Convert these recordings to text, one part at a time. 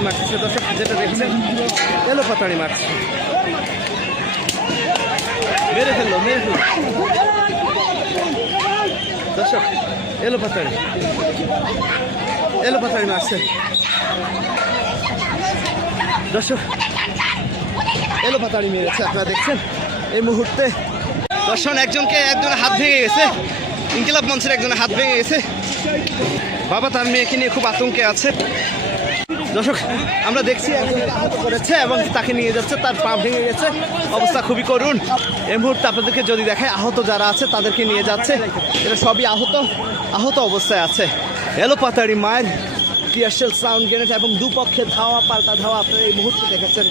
পাতাড়ি মারছে দর্শক, যেটা দেখছেন এলো পাতাড়ি মারছে, মেরে ফেললো দর্শক, এলো পাতাড়ি মারছে দর্শক, এলো পাতাড়ি মেরেছে। আপনারা দেখছেন এই মুহূর্তে দর্শন একজনের হাত ভেঙে গেছে, ইনকিলাব মঞ্চের একজনের হাত ভেঙে গেছে। বাবা তার মেয়েকে নিয়ে খুব আতঙ্কে আছে দর্শক। আমরা দেখছি একজনকে আহত করেছে এবং তাকে নিয়ে যাচ্ছে, তার পা ভেঙে গেছে, অবস্থা খুবই করুণ। এই মুহূর্তে আপনাদেরকে যদি দেখায় আহত যারা আছে তাদেরকে নিয়ে যাচ্ছে, এরা সবই আহত অবস্থায় আছে। এলো পাতাড়ি মায়ের টিয়ারশেল, সাউন্ড গ্রেনেড এবং দুপক্ষে ধাওয়া পাল্টা ধাওয়া আপনারা এই মুহূর্তে দেখেছেন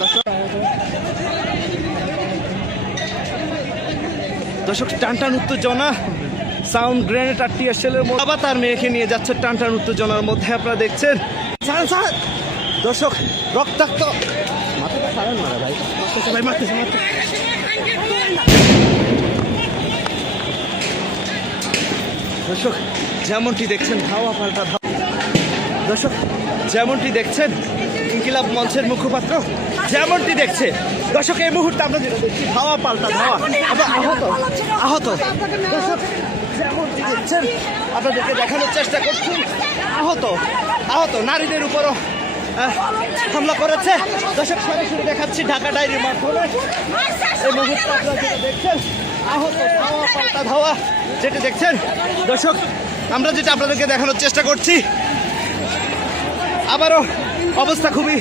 দর্শক। টানটান উত্তেজনা, সাউন্ড গ্রেনেড আর টিয়ারশেলের মধ্যে বাবা তার মেয়েকে নিয়ে যাচ্ছে টানটান উত্তেজনার মধ্যে। আপনারা দেখছেন দর্শক, রক্তাক্ত দর্শক যেমনটি দেখছেন ধাওয়া পাল্টা ধাওয়া দর্শক, যেমনটি দেখছেন ইনকিলাব মঞ্চের মুখপাত্র যেমনটি দেখছে দর্শক, এই মুহূর্তে আমরা যেটা দেখছি ধাওয়া পাল্টা ধাওয়া এবং আহত দর্শক, যেমনটি দেখছেন আপনাদেরকে দেখানোর চেষ্টা করছি, আহত নারীদের উপরও হামলা করেছে দর্শক। সরাসরি দেখাচ্ছি ঢাকা ডায়েরির মাধ্যমে। এই মুহূর্তে আপনারা যেটা দেখছেন আহত ধাওয়া পাল্টা ধাওয়া যেটা দেখছেন দর্শক, আমরা যেটা আপনাদেরকে দেখানোর চেষ্টা করছি, আবারও অবস্থা খুবই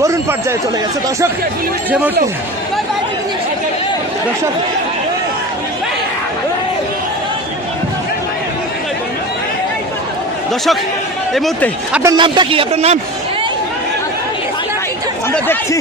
করুণ পর্যায়ে চলে গেছে দর্শক। যেমনটি দর্শক এই মুহূর্তে আপনার নামটা কি? আপনার নাম আমরা দেখছি